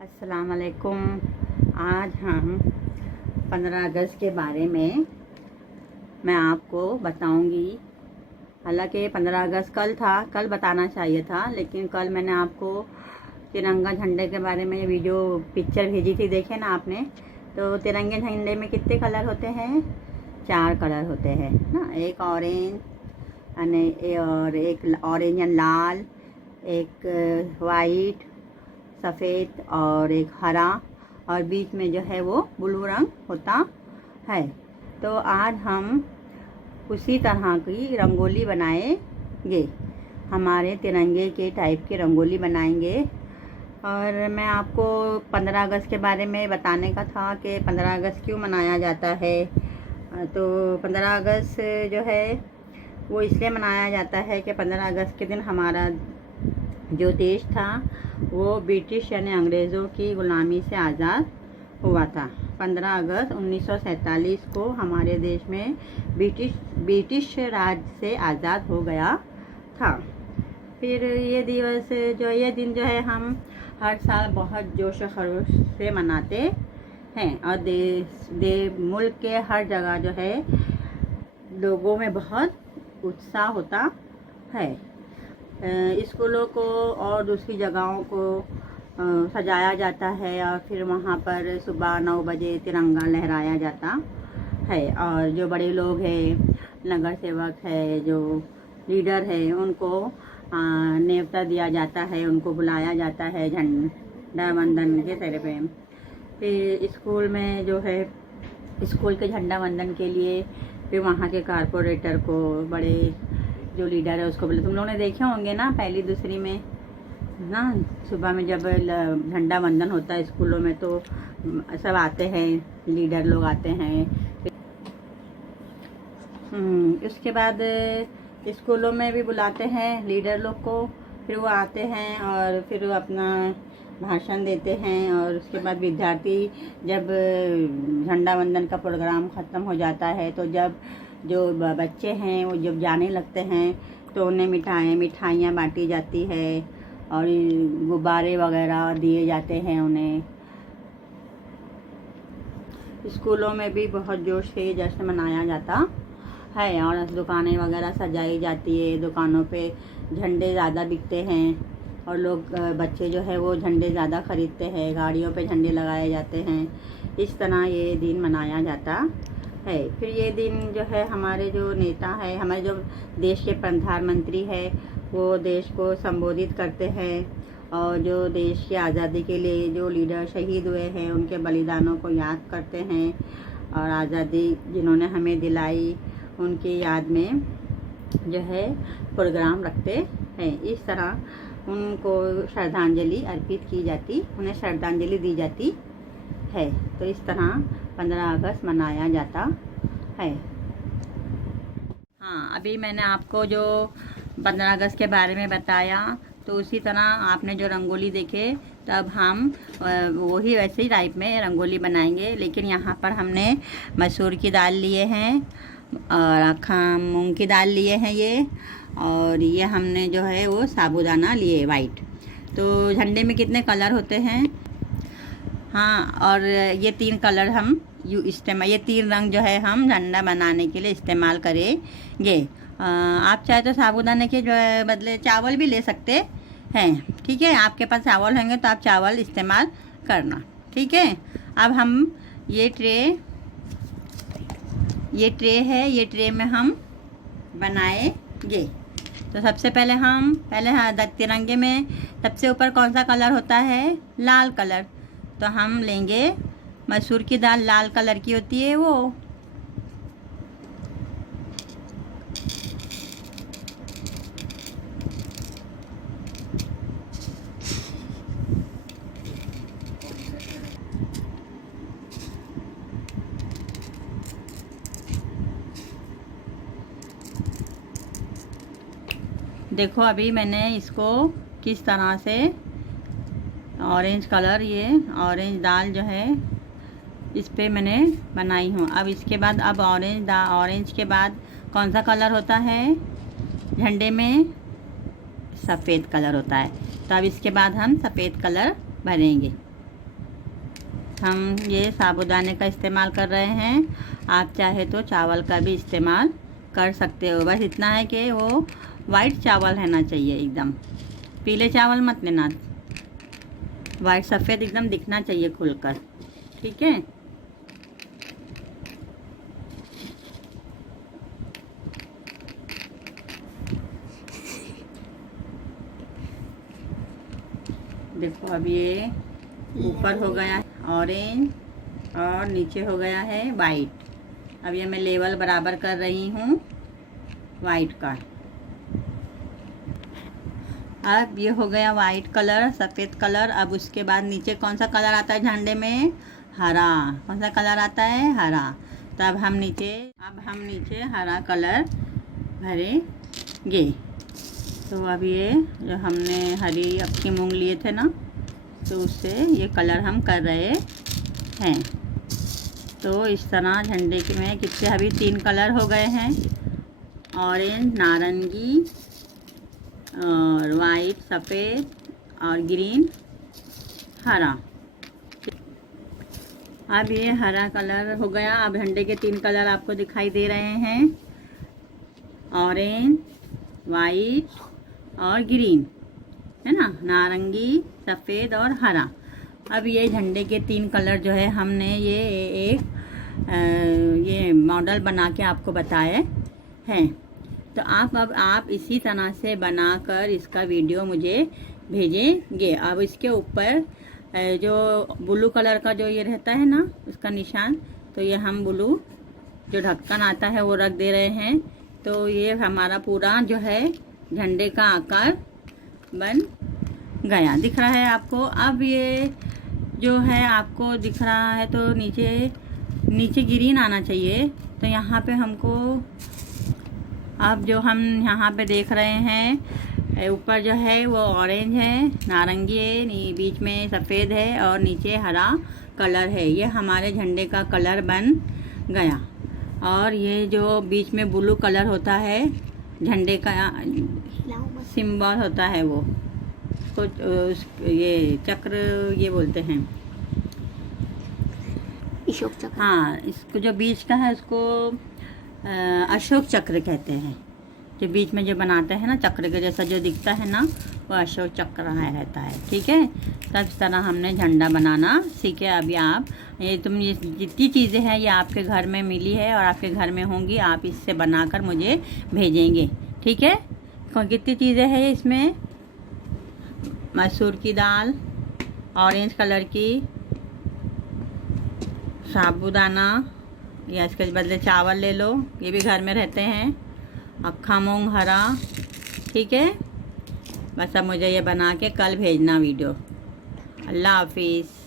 अस्सलाम वालेकुम। आज हम 15 अगस्त के बारे में मैं आपको बताऊंगी। हालांकि 15 अगस्त कल बताना चाहिए था, लेकिन कल मैंने आपको तिरंगा झंडे के बारे में वीडियो पिक्चर भेजी थी, देखे ना आपने। तो तिरंगे झंडे में कितने कलर होते हैं? 4 कलर होते हैं ना। एक ऑरेंज और एक ऑरेंज एंड लाल, एक वाइट सफ़ेद और एक हरा, और बीच में जो है वो ब्लू रंग होता है। तो आज हम उसी तरह की रंगोली बनाएंगे, हमारे तिरंगे के टाइप की रंगोली बनाएंगे। और मैं आपको 15 अगस्त के बारे में बताने का था कि 15 अगस्त क्यों मनाया जाता है। तो 15 अगस्त जो है वो इसलिए मनाया जाता है कि 15 अगस्त के दिन हमारा जो देश था वो ब्रिटिश यानी अंग्रेज़ों की ग़ुलामी से आज़ाद हुआ था। 15 अगस्त 1947 को हमारे देश में ब्रिटिश राज से आज़ाद हो गया था। फिर ये दिन जो है हम हर साल बहुत जोश और खरोश से मनाते हैं, और मुल्क के हर जगह जो है लोगों में बहुत उत्साह होता है। स्कूलों को और दूसरी जगहों को सजाया जाता है, और फिर वहाँ पर सुबह 9 बजे तिरंगा लहराया जाता है। और जो बड़े लोग हैं, नगर सेवक है, जो लीडर है, उनको न्योता दिया जाता है, उनको बुलाया जाता है झंडा वंदन के तरह पे। फिर स्कूल में जो है स्कूल के झंडा वंदन के लिए फिर वहाँ के कारपोरेटर को, बड़े जो लीडर है उसको बोले। तुम लोगों ने देखे होंगे ना पहली दूसरी में ना, सुबह में जब झंडा वंदन होता है स्कूलों में तो सब आते हैं, लीडर लोग आते हैं। उसके बाद स्कूलों में भी बुलाते हैं लीडर लोग को, फिर वो आते हैं और फिर वो अपना भाषण देते हैं। और उसके बाद विद्यार्थी जब झंडा वंदन का प्रोग्राम ख़त्म हो जाता है, तो जब जो बच्चे हैं वो जब जाने लगते हैं तो उन्हें मिठाइयाँ बांटी जाती है और गुब्बारे वगैरह दिए जाते हैं उन्हें। स्कूलों में भी बहुत जोश से जश्न मनाया जाता है, और दुकानें वगैरह सजाई जाती है। दुकानों पे झंडे ज़्यादा बिकते हैं और लोग बच्चे जो है वो झंडे ज़्यादा ख़रीदते हैं, गाड़ियों पे झंडे लगाए जाते हैं। इस तरह ये दिन मनाया जाता है। फिर ये दिन जो है हमारे जो नेता है, हमारे जो देश के प्रधानमंत्री है, वो देश को संबोधित करते हैं, और जो देश की आज़ादी के लिए जो लीडर शहीद हुए हैं उनके बलिदानों को याद करते हैं, और आज़ादी जिन्होंने हमें दिलाई उनकी याद में जो है प्रोग्राम रखते हैं। इस तरह उनको श्रद्धांजलि अर्पित की जाती, उन्हें श्रद्धांजलि दी जाती है। तो इस तरह 15 अगस्त मनाया जाता है। हाँ, अभी मैंने आपको जो 15 अगस्त के बारे में बताया, तो उसी तरह आपने जो रंगोली देखे, तब हम वही वैसे ही टाइप में रंगोली बनाएंगे। लेकिन यहाँ पर हमने मसूर की दाल लिए हैं और मूंग की दाल लिए हैं ये, और ये हमने जो है वो साबूदाना लिए वाइट। तो झंडे में कितने कलर होते हैं? हाँ, और ये 3 कलर हम ये 3 रंग जो है हम झंडा बनाने के लिए इस्तेमाल करेंगे। आप चाहे तो साबूदाने के जो है बदले चावल भी ले सकते हैं, ठीक है। आपके पास चावल होंगे तो आप चावल इस्तेमाल करना, ठीक है। अब हम ये ट्रे है, ये ट्रे में हम बनाएंगे। तो सबसे पहले तिरंगे में सबसे ऊपर कौन सा कलर होता है? लाल कलर। तो हम लेंगे मसूर की दाल, लाल कलर की होती है वो। देखो अभी मैंने इसको किस तरह से ऑरेंज कलर, ये ऑरेंज दाल जो है इस पे मैंने बनाई हूँ। अब इसके बाद ऑरेंज के बाद कौन सा कलर होता है झंडे में? सफ़ेद कलर होता है। तो अब इसके बाद हम सफ़ेद कलर भरेंगे। हम ये साबूदाने का इस्तेमाल कर रहे हैं। आप चाहे तो चावल का भी इस्तेमाल कर सकते हो। बस इतना है कि वो वाइट चावल रहना चाहिए, एकदम पीले चावल मत लेना, वाइट सफ़ेद एकदम दिखना चाहिए खुलकर। ठीक है, देखो अब ये ऊपर हो गया है ऑरेंज और नीचे हो गया है वाइट। अब ये मैं लेवल बराबर कर रही हूँ वाइट का। अब ये हो गया वाइट कलर, सफ़ेद कलर। अब उसके बाद नीचे कौन सा कलर आता है झंडे में? हरा। कौन सा कलर आता है? हरा। तो अब हम नीचे हरा कलर भरेंगे। तो अब ये जो हमने हरी अक्की मूंग लिए थे ना, तो उससे ये कलर हम कर रहे हैं। तो इस तरह झंडे के में कितने अभी 3 कलर हो गए हैं, ऑरेंज, नारंगी और वाइट, सफ़ेद और ग्रीन, हरा। अब ये हरा कलर हो गया। अब झंडे के 3 कलर आपको दिखाई दे रहे हैं, ऑरेंज, वाइट और ग्रीन, है ना, नारंगी, सफ़ेद और हरा। अब ये झंडे के 3 कलर जो है हमने ये ये मॉडल बना के आपको बताए हैं। तो अब आप इसी तरह से बनाकर इसका वीडियो मुझे भेजेंगे। अब इसके ऊपर जो ब्लू कलर का जो ये रहता है ना उसका निशान, तो ये हम ब्लू जो ढक्कन आता है वो रख दे रहे हैं। तो ये हमारा पूरा जो है झंडे का आकार बन गया। दिख रहा है आपको? अब ये जो है आपको दिख रहा है, तो नीचे ग्रीन आना चाहिए। तो यहाँ पे हमको अब जो हम यहाँ पे देख रहे हैं, ऊपर जो है वो ऑरेंज है, नारंगी है, बीच में सफ़ेद है और नीचे हरा कलर है। ये हमारे झंडे का कलर बन गया। और ये जो बीच में ब्लू कलर होता है झंडे का सिंबल होता है, वो उसको ये चक्र ये बोलते हैं, अशोक चक्र। हाँ, इसको जो बीच का है उसको अशोक चक्र कहते हैं। जो बीच में जो बनाते हैं ना चक्र के जैसा जो दिखता है ना, वो अशोक चक्र रहता है। ठीक है, तब इस तरह हमने झंडा बनाना सीखे। अभी आप ये जितनी चीज़ें हैं ये आपके घर में मिली है और आपके घर में होंगी, आप इससे बनाकर मुझे भेजेंगे। ठीक है, कितनी चीज़ें हैं इसमें? मसूर की दाल, ऑरेंज कलर की, साबूदाना या इसके बदले चावल ले लो, ये भी घर में रहते हैं, अक्खा मूंग हरा। ठीक है, बस अब मुझे ये बना के कल भेजना वीडियो। अल्लाह हाफिज़।